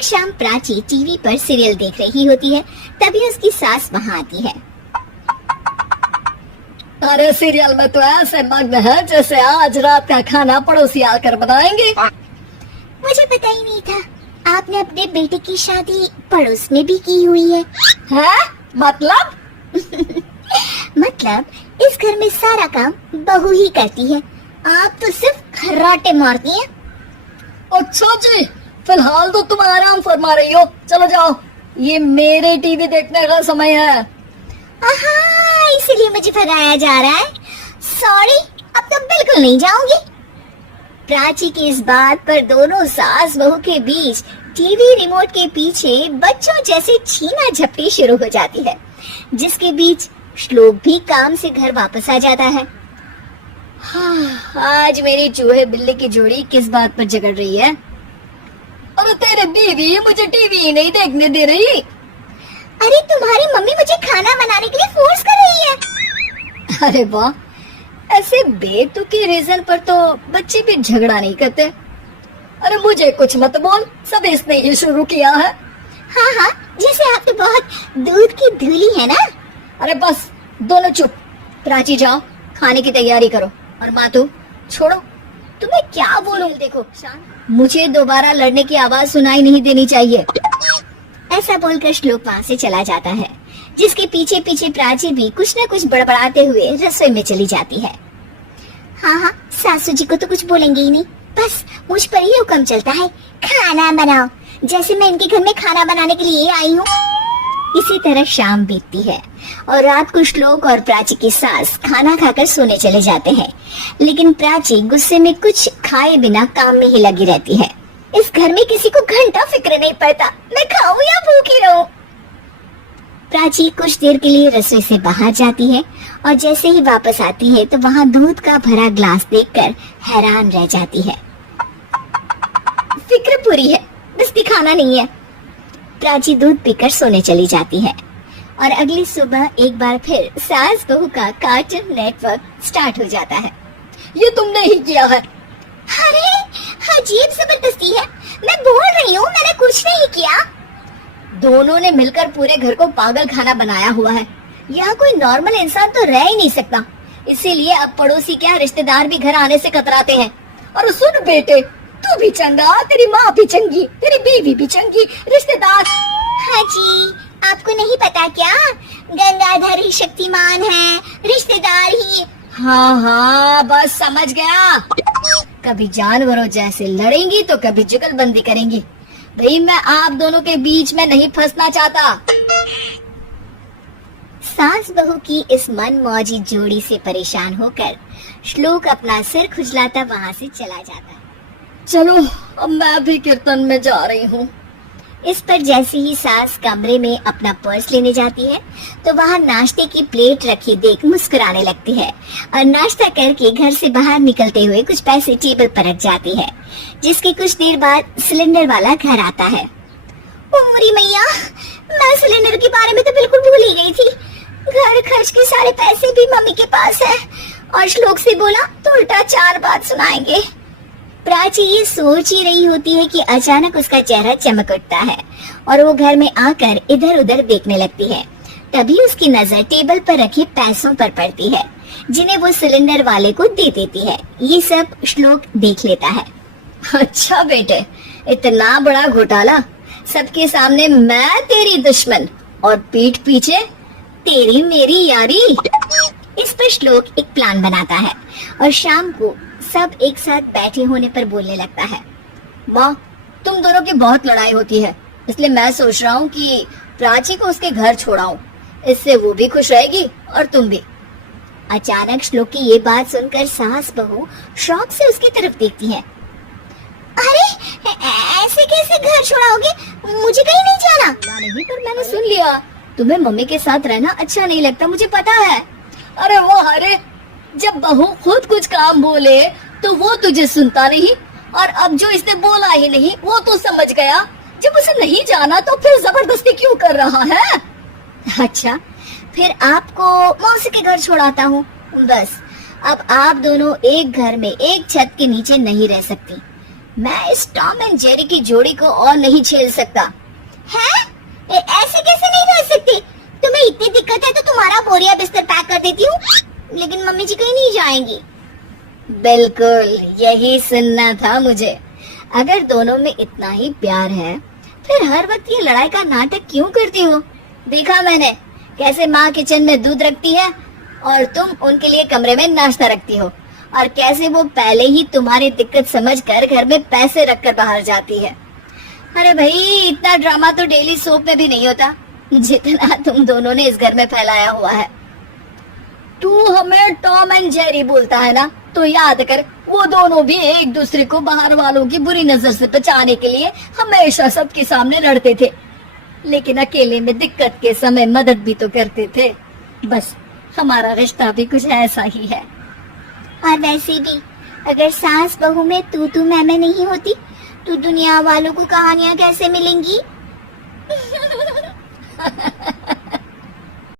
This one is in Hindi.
एक शाम प्राची टीवी पर सीरियल देख रही होती है। तभी उसकी सास वहाँ आती है। अरे सीरियल में तो ऐसे मग्न है जैसे आज रात का खाना पड़ोसी आकर बनाएंगे। मुझे पता ही नहीं था आपने अपने बेटे की शादी पड़ोस में भी की हुई है। हैं? मतलब? मतलब इस घर में सारा काम बहू ही करती है, आप तो सिर्फ खर्राटे मारती हैं। अच्छा जी, फिलहाल तो तुम आराम फरमा रही हो, चलो जाओ, ये मेरे टीवी देखने का समय है। इसीलिए मुझे भगाया जा रहा है। सॉरी, अब तो बिल्कुल नहीं जाऊंगी। प्राची की इस बात पर दोनों सास बहू के बीच टीवी रिमोट के पीछे बच्चों जैसे छीना झपटी शुरू हो जाती है, जिसके बीच श्लोक भी काम से घर वापस आ जाता है। आज मेरी चूहे बिल्ली की जोड़ी किस बात पर झगड़ रही है? अरे तेरे बीवी मुझे टीवी ही नहीं देखने दे रही। अरे तुम्हारी मम्मी मुझे खाना बनाने के लिए फोर्स कर रही है। अरे वाह, ऐसे बेतुकी रीजन पर तो बच्चे भी झगड़ा नहीं करते। अरे मुझे कुछ मत बोल, सब इसने ही शुरू किया है। हाँ, जैसे आप तो बहुत दूध की धूली है ना। अरे बस दोनों चुप। प्राची जाओ, खाने की तैयारी करो। और मातू छोड़ो, तुम्हें क्या बोलूं? देखो मुझे दोबारा लड़ने की आवाज सुनाई नहीं देनी चाहिए। ऐसा बोलकर श्लोक वहाँ से चला जाता है, जिसके पीछे पीछे प्राची भी कुछ न कुछ बड़बड़ाते हुए रसोई में चली जाती है। हाँ, सासू जी को तो कुछ बोलेंगे ही नहीं, बस मुझ पर ही हुक्म चलता है, खाना बनाओ, जैसे मैं इनके घर में खाना बनाने के लिए आई हूँ। इसी तरह शाम बीतती है और रात को श्लोक और प्राची की सास खाना खाकर सोने चले जाते हैं, लेकिन प्राची गुस्से में कुछ खाए बिना काम में ही लगी रहती है। इस घर में किसी को घंटा फिक्र नहीं पड़ता, मैं खाऊं या भूखी रहूं। प्राची कुछ देर के लिए रसोई से बाहर जाती है और जैसे ही वापस आती है तो वहाँ दूध का भरा ग्लास देखकर हैरान रह जाती है। फिक्र पूरी है, बस दिखाना नहीं है। प्राची दूध पीकर सोने चली जाती है और अगली सुबह एक बार फिर सास बहू का कार्टून नेटवर्क स्टार्ट हो जाता है। ये तुमने ही किया है। अरे अजीब जबरदस्ती है, मैं बोल रही हूँ मैंने कुछ नहीं किया। दोनों ने मिलकर पूरे घर को पागल खाना बनाया हुआ है। यहाँ कोई नॉर्मल इंसान तो रह ही नहीं सकता, इसीलिए अब पड़ोसी क्या रिश्तेदार भी घर आने से कतराते हैं। और सुन बेटे, तू भी चंगा, तेरी माँ भी चंगी, तेरी बीवी भी चंगी, रिश्तेदार। हाँ जी, आपको नहीं पता क्या, गंगाधर ही शक्तिमान है, रिश्तेदार ही। हाँ, बस समझ गया। कभी जानवरों जैसे लड़ेंगी तो कभी जुगलबंदी करेंगी। भाई मैं आप दोनों के बीच में नहीं फंसना चाहता। सास बहू की इस मनमौजी जोड़ी से परेशान होकर श्लोक अपना सिर खुजलाता वहाँ से चला जाता है। चलो अब मैं भी कीर्तन में जा रही हूँ। इस पर जैसे ही सास कमरे में अपना पर्स लेने जाती है तो वहाँ नाश्ते की प्लेट रखी देख मुस्कुराने लगती है और नाश्ता करके घर से बाहर निकलते हुए कुछ पैसे टेबल पर रख जाती है, जिसके कुछ देर बाद सिलेंडर वाला घर आता है। उमरी मैया, मैं सिलेंडर के बारे में तो बिल्कुल भूल ही गई थी। घर खर्च के सारे पैसे भी मम्मी के पास है और श्लोक से बोला तो उल्टा 4 बात सुनाएंगे। प्राची ये सोच ही रही होती है कि अचानक उसका चेहरा चमक उठता है और वो घर में आकर इधर उधर देखने लगती है। तभी उसकी नजर टेबल पर रखे पैसों पर पड़ती है, जिन्हें वो सिलेंडर वाले को दे देती है। ये सब श्लोक देख लेता है। अच्छा बेटे, इतना बड़ा घोटाला, सबके सामने मैं तेरी दुश्मन और पीठ पीछे तेरी मेरी यारी। इस पर श्लोक एक प्लान बनाता है और शाम को सब एक साथ बैठे होने पर बोलने लगता है। माँ, तुम दोनों की बहुत लड़ाई होती है, इसलिए मैं सोच रहा हूँ कि प्राची को उसके घर छोड़ाऊं, इससे वो भी खुश रहेगी और तुम भी। अचानक श्लोक की ये बात सुनकर सास बहू शौक से उसकी तरफ देखती है। अरे ऐसे कैसे घर छोड़ाओगे, मुझे कहीं नहीं जाना। नहीं, पर मैंने सुन लिया, तुम्हें मम्मी के साथ रहना अच्छा नहीं लगता, मुझे पता है। अरे वो अरे, जब बहू खुद कुछ काम बोले तो वो तुझे सुनता नहीं, और अब जो इसने बोला ही नहीं वो तो समझ गया। जब उसे नहीं जाना तो फिर जबरदस्ती क्यों कर रहा है? अच्छा, फिर आपको मौसी के घर छोड़ाता हूँ। बस अब आप दोनों एक घर में एक छत के नीचे नहीं रह सकती। मैं इस टॉम एंड जेरी की जोड़ी को और नहीं झेल सकता। हैं? ऐसे कैसे नहीं रह सकते? तुम्हें इतनी दिक्कत है तो तुम्हारा बोरिया बिस्तर पैक कर देती हूँ, लेकिन मम्मी जी कहीं नहीं जाएंगी। बिल्कुल यही सुनना था मुझे। अगर दोनों में इतना ही प्यार है फिर हर वक्त ये लड़ाई का नाटक क्यों करती हो? देखा मैंने कैसे माँ किचन में दूध रखती है और तुम उनके लिए कमरे में नाश्ता रखती हो, और कैसे वो पहले ही तुम्हारी दिक्कत समझकर घर में पैसे रखकर बाहर जाती है। अरे भाई, इतना ड्रामा तो डेली सोप में भी नहीं होता जितना तुम दोनों ने इस घर में फैलाया हुआ है। तू हमें टॉम एंड जेरी बोलता है ना, तो याद कर वो दोनों भी एक दूसरे को बाहर वालों की बुरी नजर से बचाने के लिए हमेशा सबके सामने लड़ते थे, लेकिन अकेले में दिक्कत के समय मदद भी तो करते थे। बस हमारा रिश्ता भी कुछ ऐसा ही है। और वैसे भी अगर सास बहू में तू मैं नहीं होती तो दुनिया वालों को कहानियाँ कैसे मिलेंगी?